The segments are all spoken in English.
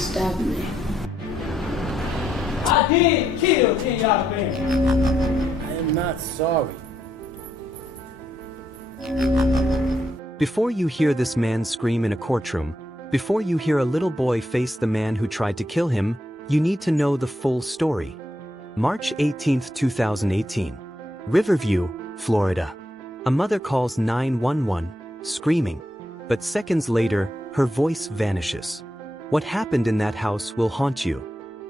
stabbed me. I did kill Kenyatta Barron. I am not sorry. Before you hear this man scream in a courtroom, before you hear a little boy face the man who tried to kill him, you need to know the full story. March 18, 2018. Riverview, Florida. A mother calls 911, screaming. But seconds later, her voice vanishes. What happened in that house will haunt you.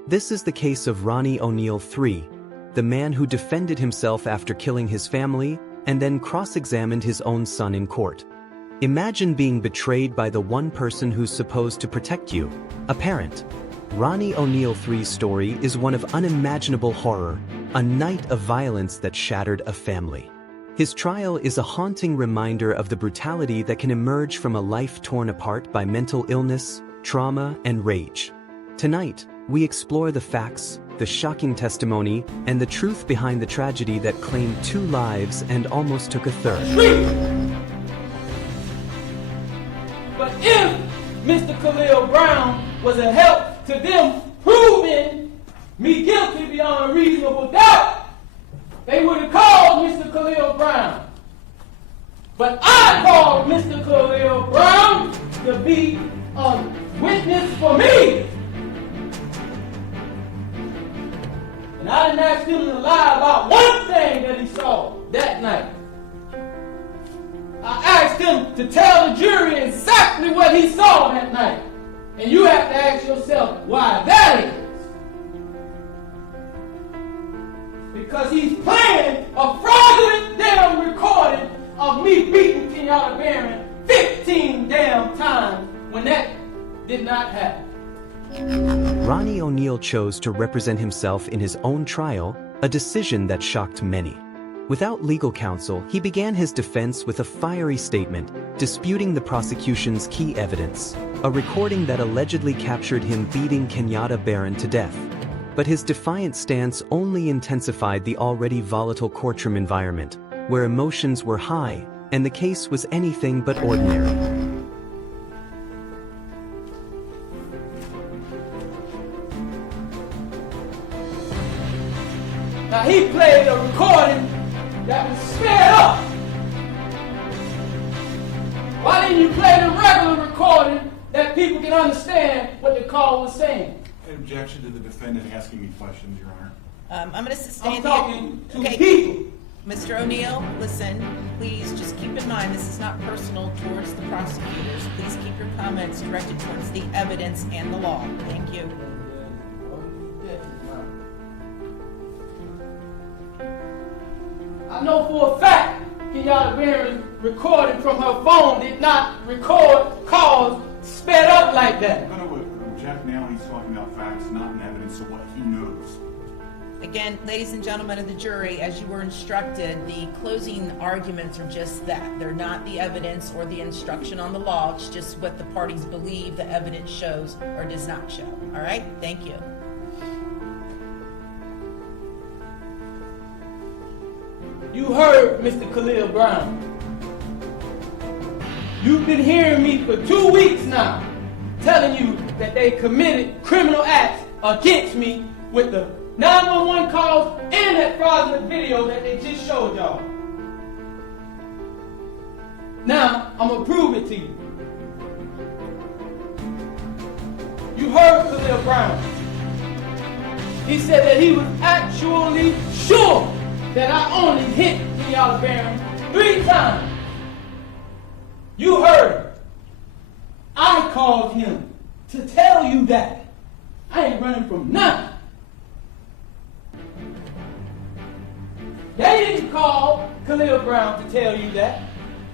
This is the case of Ronnie Oneal III, the man who defended himself after killing his family and then cross-examined his own son in court. Imagine being betrayed by the one person who's supposed to protect you, a parent. Ronnie Oneal III's story is one of unimaginable horror, a night of violence that shattered a family. His trial is a haunting reminder of the brutality that can emerge from a life torn apart by mental illness, trauma, and rage. Tonight, we explore the facts, the shocking testimony, and the truth behind the tragedy that claimed 2 lives and almost took a third. But if Mr. Khalil Brown was a help to them proving me guilty beyond a reasonable doubt, they would have called Mr. Khalil Brown. But I called Mr. Khalil Brown to be a witness for me. And I didn't ask him to lie about one thing that he saw that night. I asked him to tell the jury exactly what he saw that night. And you have to ask yourself why that is. Because he's playing a fraudulent damn recording of me beating Kenyatta Barron 15 damn times when that did not happen. Ronnie Oneal chose to represent himself in his own trial, a decision that shocked many. Without legal counsel, he began his defense with a fiery statement, disputing the prosecution's key evidence, a recording that allegedly captured him beating Kenyatta Barron to death. But his defiant stance only intensified the already volatile courtroom environment, where emotions were high, and the case was anything but ordinary. Now he played a recording that was sped up. Why didn't you play the regular recording that people can understand what the call was saying? Objection to the defendant asking me questions, Your Honor. I'm going to sustain I'm talking to okay. people. Mr. Oneal, listen, please just keep in mind this is not personal towards the prosecutors. Please keep your comments directed towards the evidence and the law. Thank you. I know for a fact Kenyatta Barron's recording from her phone did not record calls sped up like that. I'm going to object now. He's talking about facts, not in evidence of what he knows. Again, ladies and gentlemen of the jury, as you were instructed, the closing arguments are just that. They're not the evidence or the instruction on the law. It's just what the parties believe the evidence shows or does not show. All right? Thank you. You heard Mr. Khalil Brown. You've been hearing me for 2 weeks now, telling you that they committed criminal acts against me with the 911 calls and that fraudulent video that they just showed y'all. Now, I'm gonna prove it to you. You heard Khalil Brown. He said that he was actually sure that I only hit Kenyatta Barron 3 times. You heard. I called him to tell you that. I ain't running from nothing. They didn't call Khalil Brown to tell you that.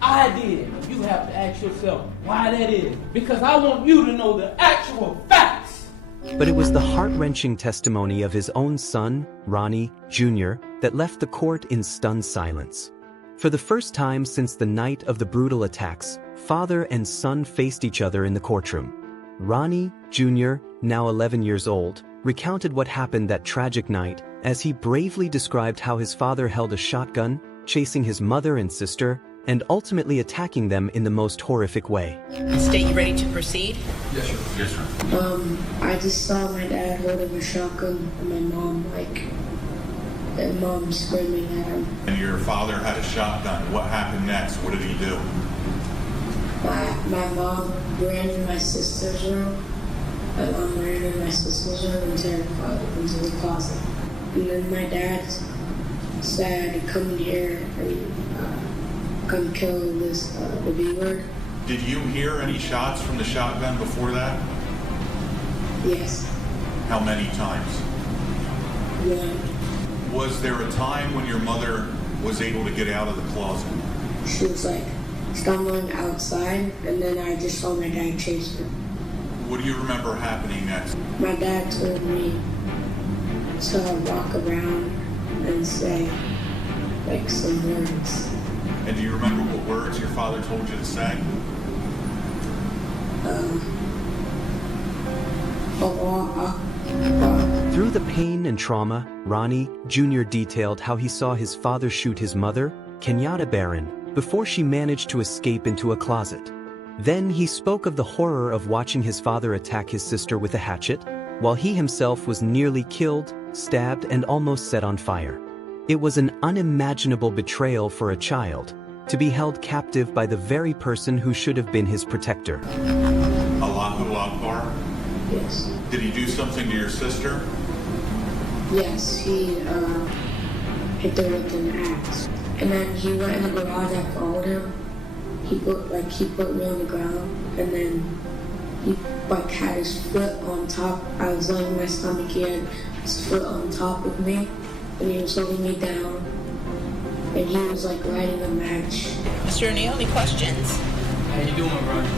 I did. You have to ask yourself why that is. Because I want you to know the actual facts. But it was the heart-wrenching testimony of his own son, Ronnie Jr., that left the court in stunned silence. For the first time since the night of the brutal attacks, father and son faced each other in the courtroom. Ronnie Jr., now 11 years old, recounted what happened that tragic night as he bravely described how his father held a shotgun, chasing his mother and sister, and ultimately attacking them in the most horrific way. State, you ready to proceed? Yes, sir. Yes, sir. I just saw my dad holding a shotgun and my mom, and mom screaming at him. And your father had a shotgun. What happened next? What did he do? My mom ran in my sister's room. My mom ran in my sister's room and terrified into the closet. And then my dad said, come in here and come kill the B word. Did you hear any shots from the shotgun before that? Yes. How many times? One. Was there a time when your mother was able to get out of the closet? She was stumbling outside, and then I just saw my dad chase her. What do you remember happening next? My dad told me to walk around and say some words. And do you remember what words your father told you to say? Through the pain and trauma, Ronnie Jr. detailed how he saw his father shoot his mother, Kenyatta Barron, before she managed to escape into a closet. Then he spoke of the horror of watching his father attack his sister with a hatchet, while he himself was nearly killed, stabbed, and almost set on fire. It was an unimaginable betrayal for a child, to be held captive by the very person who should have been his protector. Allahu Akbar? Yes. Did he do something to your sister? Yes, he hit her with an axe. And then he went in the garage, I followed him. He put me on the ground, and then he had his foot on top. I was laying on my stomach, he had his foot on top of me, and he was holding me down. And he was lighting a match. Mr. Oneal, any questions? How you doing, Ronnie?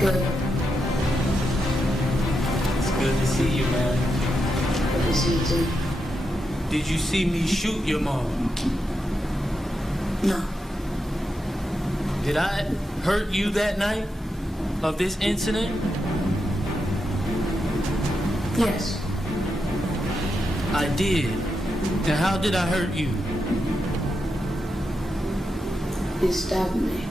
Good. It's good to see you, man. Good to see you too. Did you see me shoot your mom? No. Did I hurt you that night of this incident? Yes. I did. Then how did I hurt you? You stabbed me.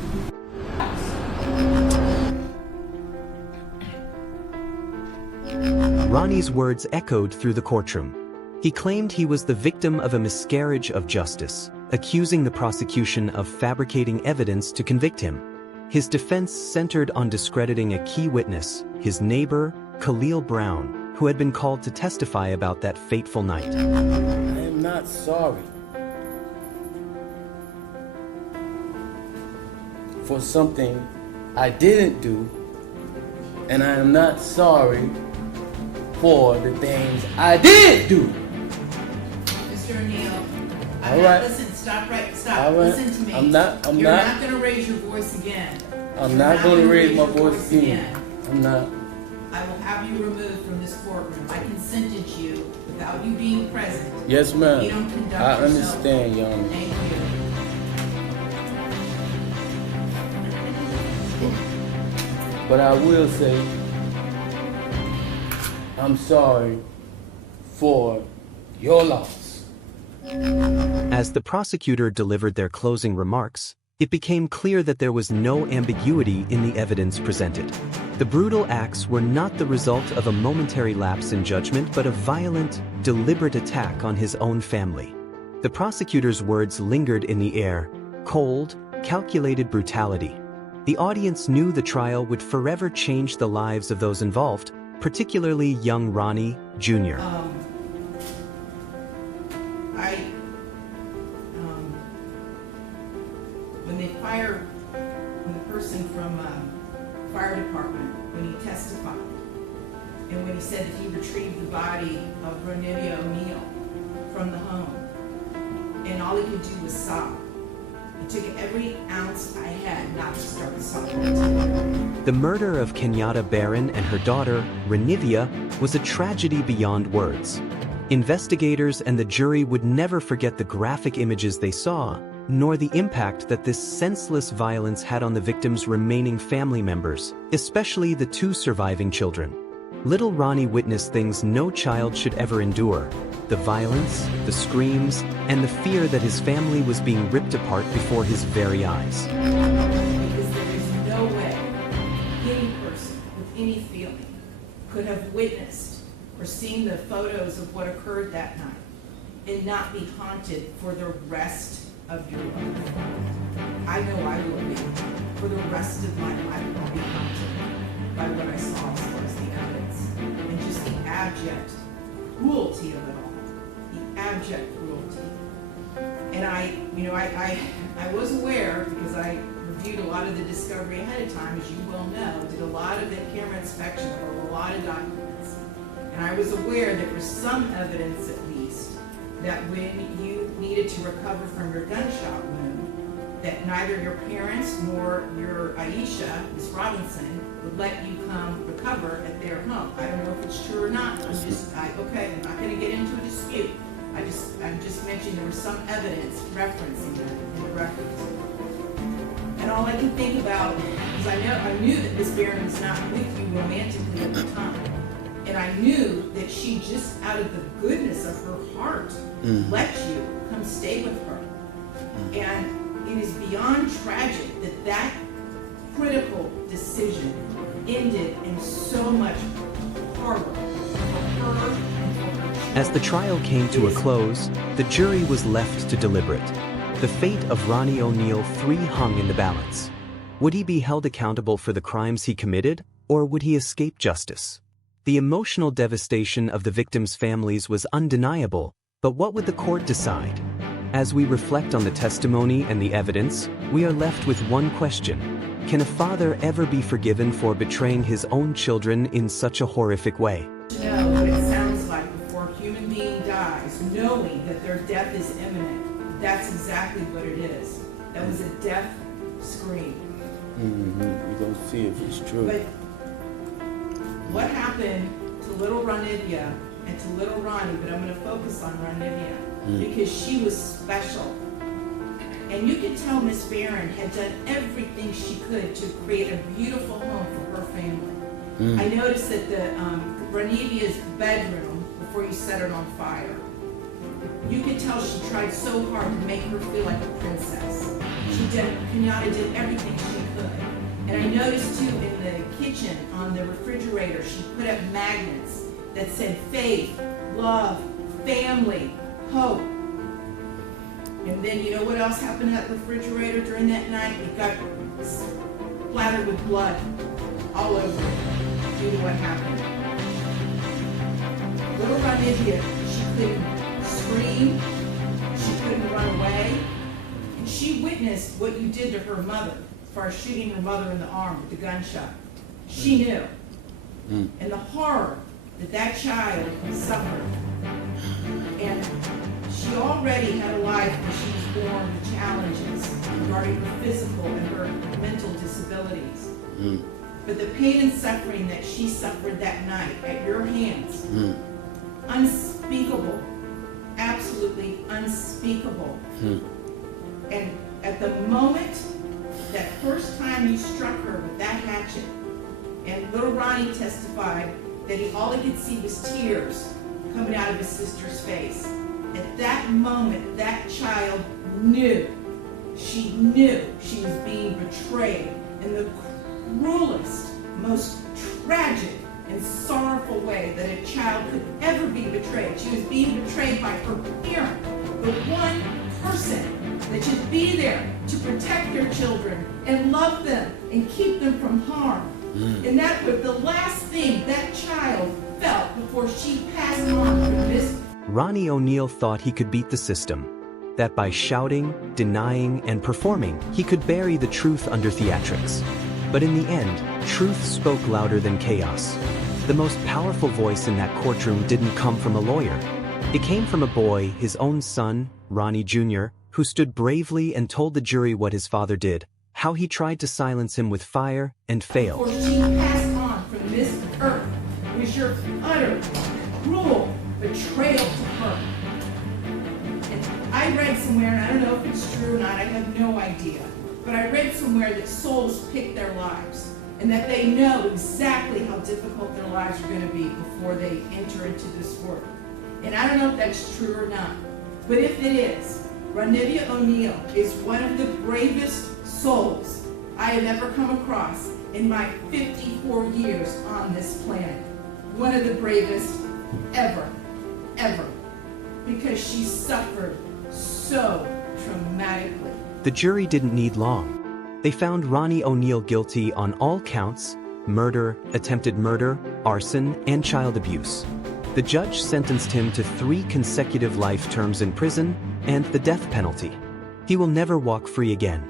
Ronnie's words echoed through the courtroom. He claimed he was the victim of a miscarriage of justice, accusing the prosecution of fabricating evidence to convict him. His defense centered on discrediting a key witness, his neighbor, Khalil Brown, who had been called to testify about that fateful night. I am not sorry for something I didn't do, and I am not sorry for the things I did do. Mr. Oneal, All right. listen, stop. All right. Listen to me. I'm not You're not going to raise your voice again. I'm You're not going to gonna raise my your voice again. I'm not. I will have you removed from this courtroom. I consented you without you being present. Yes, You ma'am. don't conduct I yourself. understand, young. Thank you. But I will say, I'm sorry for your loss. As the prosecutor delivered their closing remarks, it became clear that there was no ambiguity in the evidence presented. The brutal acts were not the result of a momentary lapse in judgment, but a violent, deliberate attack on his own family. The prosecutor's words lingered in the air: cold, calculated brutality. The audience knew the trial would forever change the lives of those involved, particularly young Ronnie Jr. When the person from fire department, when he testified, and when he said that he retrieved the body of Ronnie Oneal from the home, and all he could do was sob. It took every ounce I had not to start sobbing. The murder of Kenyatta Barron and her daughter, Renivia, was a tragedy beyond words. Investigators and the jury would never forget the graphic images they saw, nor the impact that this senseless violence had on the victims' remaining family members, especially the two surviving children. Little Ronnie witnessed things no child should ever endure: the violence, the screams, and the fear that his family was being ripped apart before his very eyes. Because there is no way any person with any feeling could have witnessed or seen the photos of what occurred that night and not be haunted for the rest of your life. I know I will be. For the rest of my life, I'll be haunted by what I saw as far as the evidence and just the abject cruelty of it all. The abject cruelty. And I was aware, because I reviewed a lot of the discovery ahead of time, as you well know, did a lot of the camera inspection of a lot of documents. And I was aware there was some evidence, at least, that when you needed to recover from your gunshot wound, that neither your parents nor your Aisha, Miss Robinson, would let you come recover at their home. I don't know if it's true or not. I'm not going to get into a dispute. I'm just mentioning there was some evidence referencing that in the records. And all I can think about is I knew that Miss Barron was not with you romantically at the time. And I knew that she just out of the goodness of her heart let you come stay with her. And it is beyond tragic that critical decision ended in so much horror for her and for her children. As the trial came to a close, the jury was left to deliberate. The fate of Ronnie Oneal III hung in the balance. Would he be held accountable for the crimes he committed, or would he escape justice? The emotional devastation of the victims' families was undeniable, but what would the court decide? As we reflect on the testimony and the evidence, we are left with one question: can a father ever be forgiven for betraying his own children in such a horrific way? Know what it sounds like before a human being dies, knowing that their death is imminent. That's exactly what it is. That was a death scream. We're going to see if it's true. But what happened to little Ronidia and to little Ronnie, but I'm going to focus on Ronidia because she was special. And you could tell Miss Barron had done everything she could to create a beautiful home for her family. I noticed that Ronidia's bedroom, before you set it on fire, you could tell she tried so hard to make her feel like a princess. Kenyatta did everything she could. And I noticed too in the kitchen, on the refrigerator, she put up magnets that said faith, love, family, hope. And then you know what else happened to that refrigerator during that night? It got splattered with blood all over it due to what happened. Little Ronidia, she couldn't scream, she couldn't run away, and she witnessed what you did to her mother as far as shooting her mother in the arm with the gunshot. She knew. And the horror that child suffered. And she already had a life when she was born with challenges regarding her physical and her mental disabilities. But the pain and suffering that she suffered that night at your hands, unspeakable, absolutely unspeakable. And at the moment, that first time you struck her with that hatchet, and little Ronnie testified that all he could see was tears coming out of his sister's face. At that moment, that child knew she was being betrayed in the cruelest, most tragic and sorrowful way that a child could ever be betrayed. She was being betrayed by her parent, the one person that should be there to protect their children and love them and keep them from harm. And that was the last thing that child felt before she passed on from this. Ronnie Oneal thought he could beat the system, that by shouting, denying, and performing, he could bury the truth under theatrics. But in the end, truth spoke louder than chaos. The most powerful voice in that courtroom didn't come from a lawyer. It came from a boy, his own son, Ronnie Jr., who stood bravely and told the jury what his father did, how he tried to silence him with fire and failed. Before she passed on from this earth was your utter, cruel betrayal to her. And I read somewhere, and I don't know if it's true or not, I have no idea, but I read somewhere that souls pick their lives. and that they know exactly how difficult their lives are going to be before they enter into this work. And I don't know if that's true or not, but if it is, Ronnie Oneal is one of the bravest souls I have ever come across in my 54 years on this planet. One of the bravest ever, ever, because she suffered so traumatically. The jury didn't need long. They found Ronnie Oneal guilty on all counts: murder, attempted murder, arson, and child abuse. The judge sentenced him to 3 consecutive life terms in prison and the death penalty. He will never walk free again.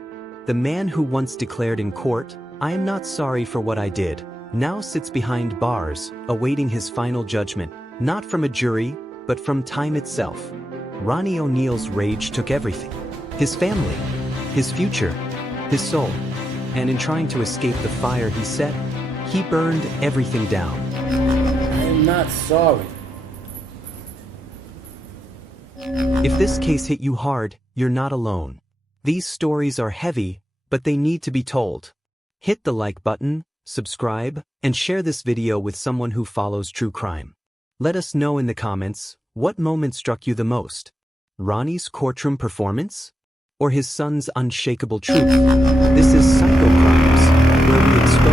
The man who once declared in court, "I am not sorry for what I did," now sits behind bars, awaiting his final judgment, not from a jury, but from time itself. Ronnie Oneal's rage took everything: his family, his future, his soul. And in trying to escape the fire he set, he burned everything down. I am not sorry. If this case hit you hard, you're not alone. These stories are heavy, but they need to be told. Hit the like button, subscribe, and share this video with someone who follows true crime. Let us know in the comments, what moment struck you the most? Ronnie's courtroom performance? Or his son's unshakable truth? This is Psycho Crimes, where we expose